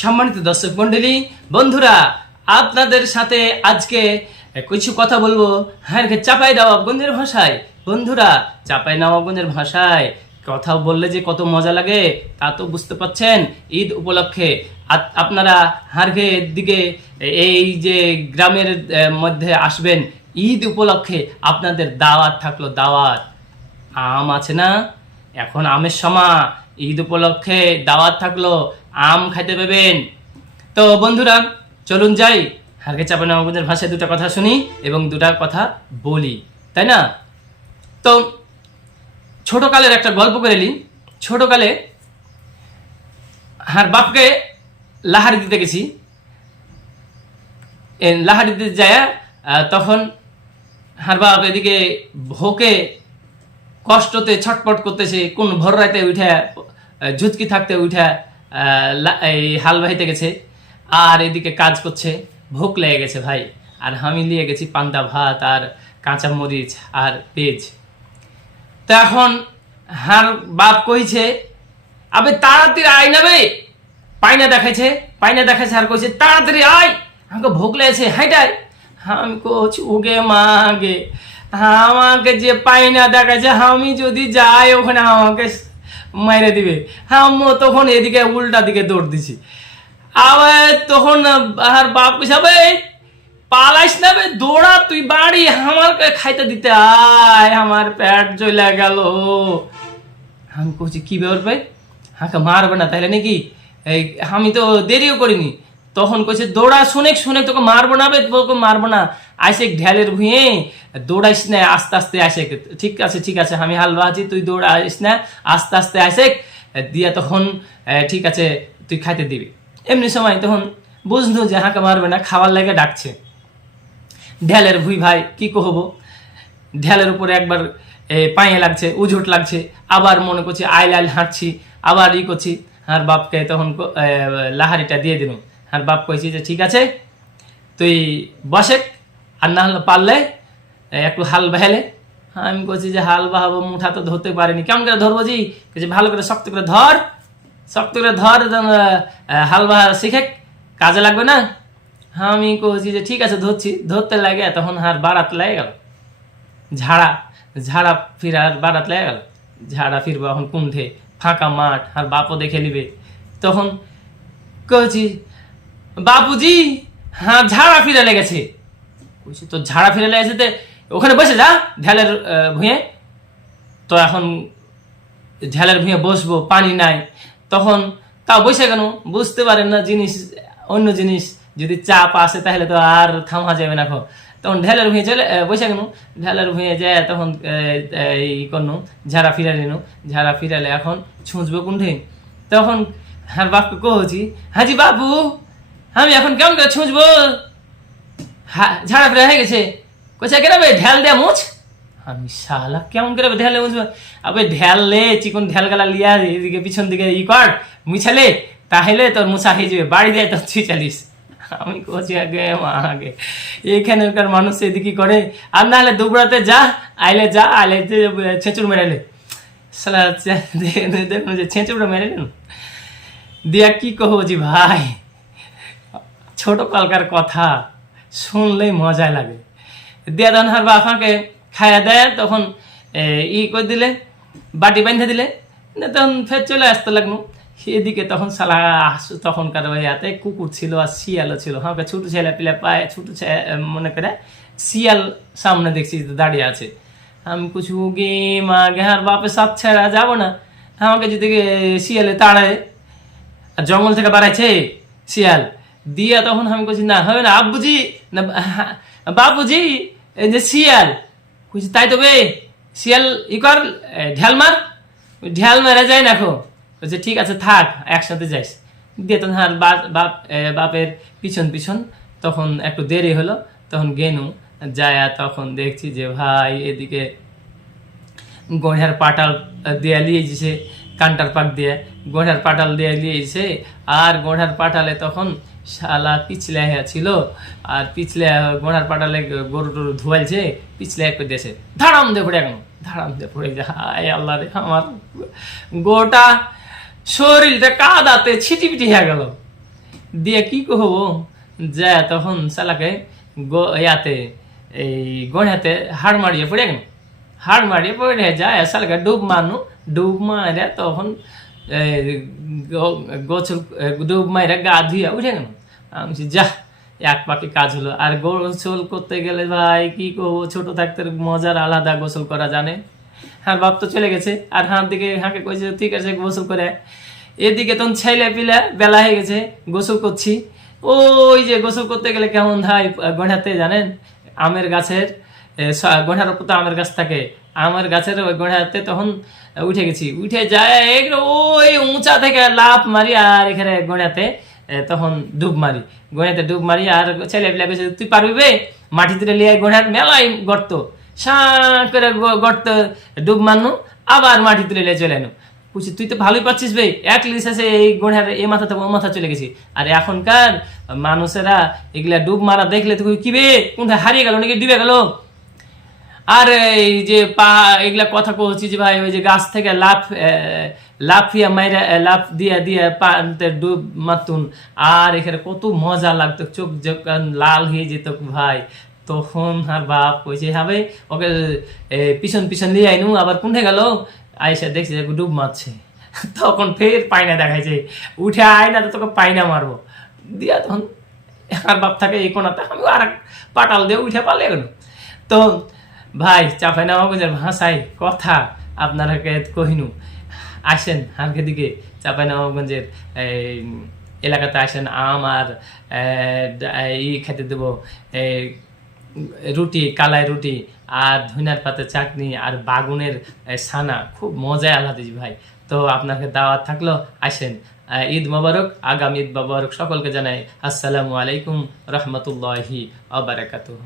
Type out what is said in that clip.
সম্মানিত দর্শক মন্ডলী, বন্ধুরা, আপনাদের সাথে আজকে কিছু কথা বলবো চাঁপাইনবাবগঞ্জের ভাষায়। বন্ধুরা, চাঁপাইনবাবগঞ্জের ভাষায় কথা বললে যে কত মজা লাগে তা তো বুঝতে পারছেন। ঈদ উপলক্ষে আপনারা হারঘের দিকে এই যে গ্রামের মধ্যে আসবেন, ঈদ উপলক্ষে আপনাদের দাওয়াত থাকলো। দাওয়াত আম আছে না, এখন আমের সময়, ঈদ উপলক্ষে দাওয়াত থাকলো, আম খাইতে পাবেন। তো বন্ধুরা, চলুন যাই হারঘে চাঁপাইনবাবগঞ্জের ভাষায় দুটা কথা শুনি এবং দুটা কথা বলি, তাই না? তো ছোটকালের একটা গল্প করে নি। ছোটকালে হার বাপকে লাহারি দিতে গেছি। লাহারি দিতে যায় তখন হার বাপ এদিকে ভোকে কষ্টতে ছটপট করতেছে, কোন ভোর রাতে উঠে ঝুঁচকি থাকতে উঠে এই হাল বাহিতে গেছে, আর এদিকে কাজ করছে, ভোক লেগে গেছে ভাই। আর আমি নিয়ে গেছি পান্তা ভাত আর কাঁচা মরিচ আর পেঁয়াজ। তো এখন হার বাপ কইছে, আবে তাড়াতাড়ি আয় না বে, পাইনা দেখাইছে আর কইছে তাড়াতাড়ি আয়, আমাকে ভোক লেগেছে, হাইটাই। আমি কইছি ওগে মাগে, আমাকে যে পাইনা দেখাইছে, আমি যদি যাই ওখানে আমাকে মাইরে দিবে। তখন এদিকে উল্টা দিকে দৌড় দিছি। আবার তখন আর বাপ কইছে, পালাইস না বে, দৌড়া তুই বাড়ি, আমাকে খাইতে দিতে আয়, আমার পেট জ্বলে গেল। আমি কইছি কি ব্যাপার ভাই, হাঁকে মারবে না তাইলে নাকি? এই আমি তো দেরিও করিনি। তখন কইছে দৌড়া, শুনে তোকে মারবো না বে, তোকে মারবো না, আইসে ঢেলের ভুঁয়ে দৌড়াইস না, আস্তে আস্তে আসে। ঠিক আছে আমি হাল বাহাছি, তুই দৌড়াইস না, আস্তে আস্তে আসে দিয়া তখন ঠিক আছে তুই খাইতে দিবি। এমনি সময় তখন বুঝলো যে হাঁকে মারবে না, খাবার লাগে ডাকছে। ঢেলের ভুঁই ভাই কি কহবো, ঢেলের উপরে একবার পায়ে লাগছে, উঝুট লাগছে, আবার মনে করছি আইল হাঁটছি, আবার করছি। আর বাপকে তখন লাহারিটা দিয়ে দিল। আর বাপ কইছি যে ঠিক আছে তুই বসে, আর না হলে পারলে একটু হাল বাহালে। আমি কইছি যে হাল বাহাবো, মুঠা তো ধরতে পারিনি, কেমন করে ধরবো জি? ভালো করে শক্ত করে ধর, হাল বাহা শিখে, কাজে লাগবে না। আমি কইছি যে ঠিক আছে ধরছি। ধরতে লাগে তখন হার বাড়াতে লেগে গেল, ঝাড়া ফিরার বাড়াত লেগে গেল। ঝাড়া ফিরবো এখন কুণ্ঠে, ফাঁকা মাঠ, আর বাপও দেখে নিবে। তখন কইছি বাপুজি, হ্যাঁ ঝাড়া ফিরে লেগেছে। কইছি তো ঝাড়া ফিরে লেগেছে, ওখানে বসে যা ঢেলের ভুঁয়ে। তো এখন ঢেলের ভুঁয়ে বসবো, পানি নাই। তখন তাও বসে কেন, বুঝতে পারেন না জিনিস, অন্য জিনিস যদি চাপ আসে তাহলে তো আর থামা যাবে না। তখন ঢেলের ভুঁয়ে চলে বসে গেল। ঢেলের ভুঁয়ে যায় তখন এই করনু ঝাড়া ফিরালে ঝাড়া ফিরালে এখন ছুঁচবো কুণ্ঠে। তখন হ্যাঁ বাপকে কহছি, হাজি বাবু আমি এখন কেমন করে ছুঁচবো, ঝাড়া ফিরা হয়ে গেছে। কোথায় কেন ঢেল দেয়া মুছ। আমি শালা কেমন করে ঢেলে মুছবো? আবে ঢেললে চিকন ঢেল গেলা লিয়া এদিকে পিছন দিকে কর মিছালে, তাহলে তোর মুছা হয়ে যাবে, বাড়ি দেয় তোর ছুঁচালিস। আমি কচি আগে এখানকার মানুষ এদিকে করে। আর না হলে দুবড়াতে যা, আইলে ছেঁচুর মেরালে, সালা দেখুন যে ছেঁচুড়া মেরালেন দিয়া কি কহবো জি ভাই। ছোট কালকার কথা শুনলেই মজা লাগে। দিয়া তখন হার বাপাকে খাইয়া দেয়, তখন করে দিলে, বাটি বাঁধে দিলে, তখন ফের চলে আসতে লাগলো। এদিকে তখন সালা তখনকার ইয়াতে কুকুর ছিল আর শিয়ালও ছিল। হ্যাঁ ছোট ছেলে পিলে পায়, ছোট মনে করে শিয়াল সামনে দেখছি দাঁড়িয়ে আছে। আমি কিছু গে মা গেহার বাপের সাথ ছেড়া যাবো না, আমাকে যদি শিয়ালে তাড়ায়, আর জঙ্গল থেকে বাড়াইছে শিয়াল দিয়া। তখন আমি কইছি না হবে না আব্বুজি, না বাপুজি, এই যে শিয়াল। কইছি তাই তো বে, শিয়াল কর ঢেল মার, ঢেল মেরে যায় না খো। বলছে ঠিক আছে থাক, একসাথে যাইস। দিয়ে তখন আর বাপের পিছন তখন একটু দেরি হলো। তখন গেনু যায়, তখন দেখছি যে ভাই এদিকে গড়ার পাটাল দিয়ে লিয়েছে, কান্টার পাক দিয়ে গড়ার পাটাল দিয়ে লিয়েছে। আর গড়ার পাটালে তখন শালা পিছলে ছিল, আর পিছলে গোড়ার পাটালে গরু টরু ধুয়াইছে, পিছলে এক করে দিয়েছে, ধাড়াম দিয়ে পড়ে যায়। হায় আল্লাহ রে, আমার গোটা শরীরটা কাদাতে ছিটিপিটি হয়ে গেল। দিয়ে কি কহবো, যা তখন শালাকে ইয়াতে এই গড়াতে হাড় মারিয়ে পড়ে গেল। হাড় মারিয়ে পড়ে যায় শালাকে ডুব মারনু, ডুব মারে তখন গোসল ডুব মারে গা ধুইয়া উঠে গেল। আমি বলছি, যা এক পাকে কাজ হলো। আর গোসল করতে গেলে ভাই কি কহবো, ছোট থাকতে মজার আলাদা গোসল করা জানে। হ্যাঁ বাপ তো চলে গেছে, আর দিকে হাঁকে কইছে ঠিক আছে গোসল করে। এদিকে তখন ছেলে পিলে বেলা হয়ে গেছে, গোসল করছি। ওই যে গোসল করতে গেলে কেমন ভাই গড়াতে জানেন, আমের গাছের গড়ার উপর তো আমের গাছ থাকে, আমের গাছের ওই গড়াতে তখন উঠে গেছি। উঠে যায় ওই উঁচা থেকে লাফ মারি, আর এখানে গড়াতে তখন ডুব মারি। গড়াতে ডুব মারি, আর ছেলে পিলে কইছে তুই পারবি বে, মাটি তুলে লিয়ে গড়ার মেলাই গর্ত, সাঁ করে গর্ত ডুব মারনু, আবার মাটি তুলে লিয়ে চলে এনো। বুঝছি তুই তো ভালোই পাচ্ছিস ভাই, এক লিসেসে এই গোড়ার এ মাথা থেকে ও মাথা চলে গেছি। আর এখনকার মানুষেরা এগুলা ডুব মারা দেখলে তো কি বে, কোনটা হারিয়ে গেল নাকি ডুবে গেল। আর এই যে এগুলা কথা বলছি যে ভাই ওই যে গাছ থেকে লাফিয়া মাইরা লাফ দিয়া দিয়া পানিতে ডুব মারতুন, আর এখানে কত মজা লাগতো, চোখ যখন লাল হয়ে যেত ভাই। তখন আর বাপ কইছে হবে ওকে পিছন পিছন নিয়ে আইনু, আবার কোনটা গেল আইসা দেখছি যে ডুব মারছে। তখন ফের পায়না দেখাইছে, উঠে আয় না তো তোকে পায়না মারবো দিয়া। তখন আর বাপ থাকে এই কোনাতে, আমি আর পাটাল দিয়ে উঠে পালিয়ে গেল। তো ভাই চাঁপাইনবাবগঞ্জের ভাষায় কথা আপনারাকে কহিনু, আসেন হালকে দিকে চাঁপাইনবাবগঞ্জের এলাকাতে আসেন, আম আর ই খেতে দেবো, রুটি, কালাই রুটি আর ধনিয়ার পাতা চাটনি আর বাগুনের ছানা, খুব মজায় আলাদা ভাই। তো আপনাকে দাওয়াত থাকলো, আসেন। ঈদ মোবারক, আগামী ঈদ মোবারক সকলকে জানাই। আসসালামু আলাইকুম রহমতুল্লাহি ওয়া বারাকাতুহু।